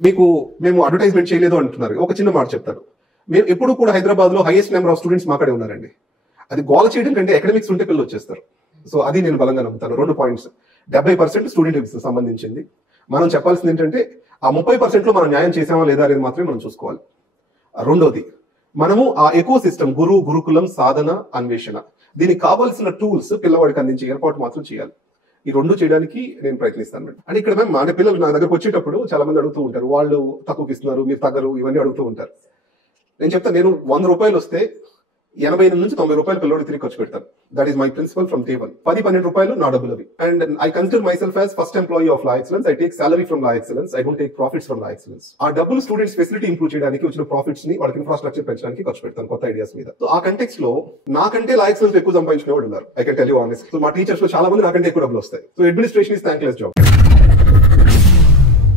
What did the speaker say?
మీకు మేము అడ్వర్టైజ్మెంట్ చేయలేదు అంటున్నారు. ఒక చిన్న మాట చెప్తాను. మేము ఎప్పుడు కూడా హైదరాబాద్ లో హైయెస్ట్ నెంబర్ ఆఫ్ స్టూడెంట్స్ మాకడే ఉన్నారండి. అది గోల చేయడం కంటే అకాడమిక్స్ ఉంటే పిల్లలు వచ్చేస్తారు. సో అది నేను బలంగా నమ్ముతాను. 2 పాయింట్స్, 70% స్టూడెంట్ సంబంధించింది. మనం చెప్పాల్సింది ఏంటంటే ఆ 30% లో మనం న్యాయం చేసామా లేదా అనేది మాత్రమే మనం చూసుకోవాలి. రెండోది, మనము ఆ ఎకో సిస్టమ్ గురుకులం, సాధన, అన్వేషణ, దీనికి కావాల్సిన టూల్స్ పిల్లవాడికి అందించే ఏర్పాటు మాత్రం చేయాలి. ఈ 2 చేయడానికి నేను ప్రయత్నిస్తాను. అంటే ఇక్కడ మేము అంటే పిల్లలు నా దగ్గరకు వచ్చేటప్పుడు చాలా మంది అడుగుతూ ఉంటారు, వాళ్ళు తక్కువకి ఇస్తున్నారు, మీరు తగ్గరు, ఇవన్నీ అడుగుతూ ఉంటారు. నేను చెప్తాను, నేను 100 రూపాయలు వస్తే 80 నుంచి 90 రూపాయలు పిల్లవాడి తిరిగి ఖర్చు పెడతాను. That is my principle from day 1. 10-12 రూపాయలు నా డబ్బులు అవి. And I consider myself as first employee of La Excellence. I take salary from La Excellence. I don't take profits from La Excellence. ఆ డబ్బులు స్టూడెంట్స్ ఫెసిలిటీ ఇంప్రూవ్ చేయడానికి, వచ్చిన profits ని వాళ్ళకి ఇన్ఫ్రాస్ట్రక్చర్ పెంచడానికి ఖర్చు పెడతాను, కొత్త ఐడియాస్ మీద. సో ఆ కంటెక్స్ట్ లో నాకంటే లా ఎక్సలెన్స్ ఎక్కువ సంపాదించిన వాళ్ళు ఉన్నారు. I can tell you honest. So మా టీచర్స్ లో చాలా మంది నాకంటే ఎక్కువ డబ్బులు వస్తాయి. So administration is thankless job.